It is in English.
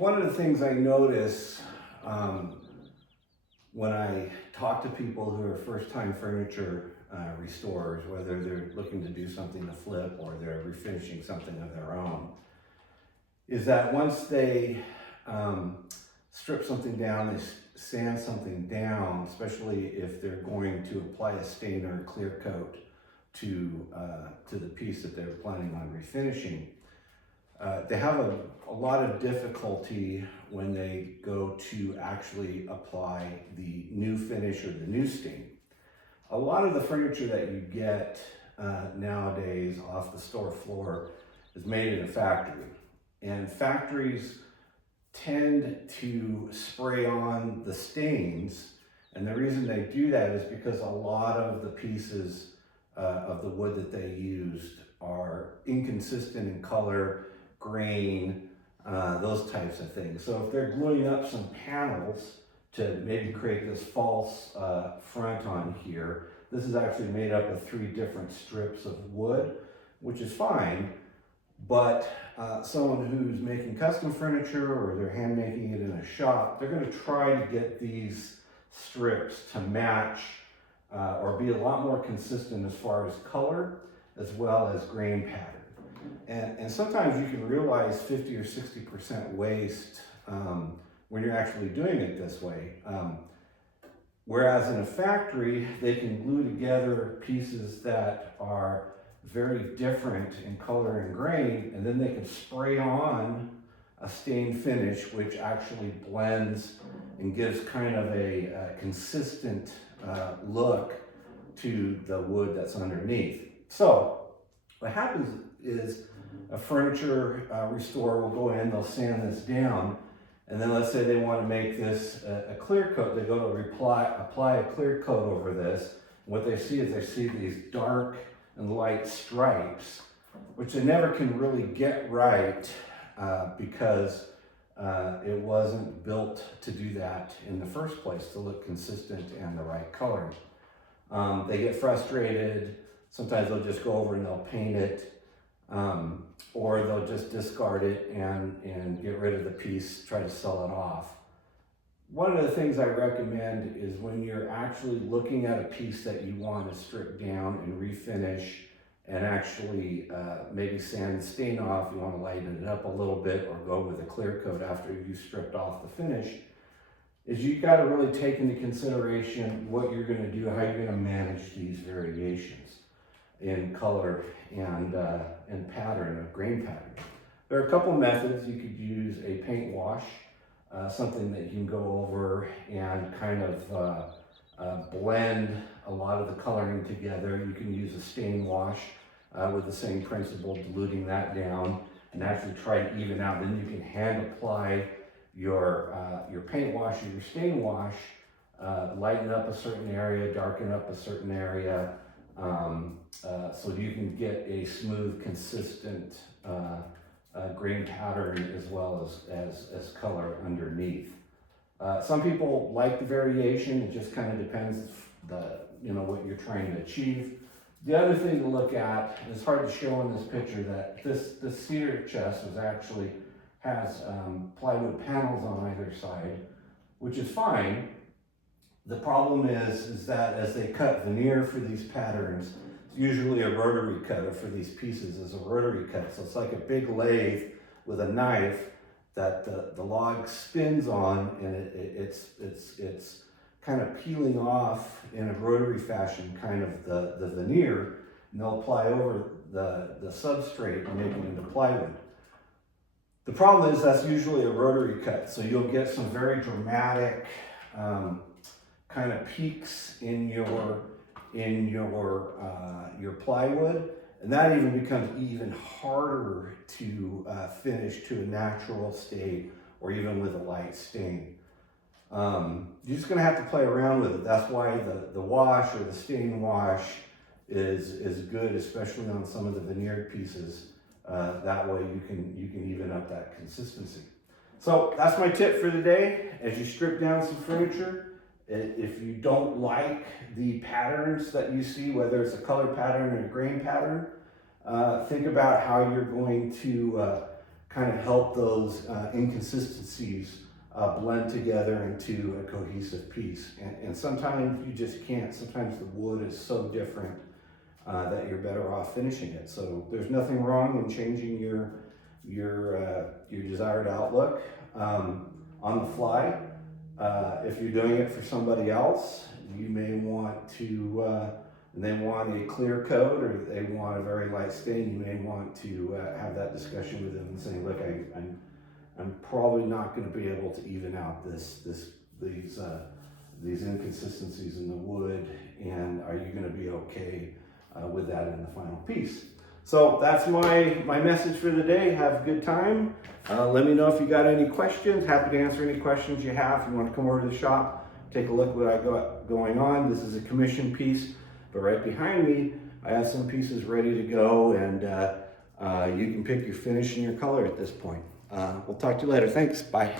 One of the things I notice when I talk to people who are first-time furniture restorers, whether they're looking to do something to flip or they're refinishing something of their own, is that once they strip something down, they sand something down, especially if they're going to apply a stain or a clear coat to the piece that they're planning on refinishing. They have a lot of difficulty when they go to actually apply the new finish or the new stain. A lot of the furniture that you get nowadays off the store floor is made in a factory. And factories tend to spray on the stains. And the reason they do that is because a lot of the pieces of the wood that they used are inconsistent in color, grain, those types of things. So if they're gluing up some panels to maybe create this false front on here, this is actually made up of 3 different strips of wood, which is fine, but someone who's making custom furniture or they're hand making it in a shop, they're going to try to get these strips to match or be a lot more consistent as far as color as well as grain pattern. And sometimes you can realize 50 or 60% waste when you're actually doing it this way. Whereas in a factory, they can glue together pieces that are very different in color and grain, and then they can spray on a stain finish, which actually blends and gives kind of a consistent look to the wood that's underneath. So what happens is a furniture restorer will go in, they'll sand this down, and then let's say they want to make this a clear coat. They go to apply a clear coat over this. What they see is they see these dark and light stripes, which they never can really get right because it wasn't built to do that in the first place, to look consistent and the right color. They get frustrated. Sometimes they'll just go over and they'll paint it. Or they'll just discard it and get rid of the piece, try to sell it off. One of the things I recommend is when you're actually looking at a piece that you want to strip down and refinish and actually maybe sand the stain off, you want to lighten it up a little bit or go with a clear coat after you've stripped off the finish, is you've got to really take into consideration what you're going to do, how you're going to manage these variations in color and pattern, of grain pattern. There are a couple methods. You could use a paint wash, something that you can go over and kind of blend a lot of the coloring together. You can use a stain wash with the same principle, diluting that down and actually try to even out. Then you can hand apply your paint wash or your stain wash, lighten up a certain area, darken up a certain area, so you can get a smooth, consistent grain pattern as well as color underneath. Some people like the variation. It just kind of depends what you're trying to achieve. The other thing to look at, and it's hard to show in this picture, that this cedar chest has plywood panels on either side, which is fine. The problem is that as they cut veneer for these patterns, it's usually a rotary cutter for these pieces is a rotary cut. So it's like a big lathe with a knife that the log spins on, and it's kind of peeling off in a rotary fashion, kind of the veneer, and they'll apply over the substrate and make it into plywood. The problem is that's usually a rotary cut, so you'll get some very dramatic kind of peaks in your plywood, and that even becomes even harder to finish to a natural state or even with a light stain. You're just going to have to play around with it. That's why the wash or the stain wash is good, especially on some of the veneered pieces. That way you can even up that consistency. So that's my tip for the day. As you strip down some furniture, if you don't like the patterns that you see, whether it's a color pattern or a grain pattern, think about how you're going to kind of help those inconsistencies blend together into a cohesive piece. And sometimes you just can't. Sometimes the wood is so different that you're better off finishing it. So there's nothing wrong in changing your desired outlook on the fly. If you're doing it for somebody else, you may want to, they want a clear coat or they want a very light stain, you may want to have that discussion with them and say, look, I'm probably not going to be able to even out these inconsistencies in the wood, and are you going to be okay with that in the final piece? So that's my message for the day. Have a good time. Let me know if you got any questions. Happy to answer any questions you have. If you want to come over to the shop, take a look what I got going on. This is a commission piece, but right behind me, I have some pieces ready to go, and you can pick your finish and your color at this point. We'll talk to you later. Thanks. Bye.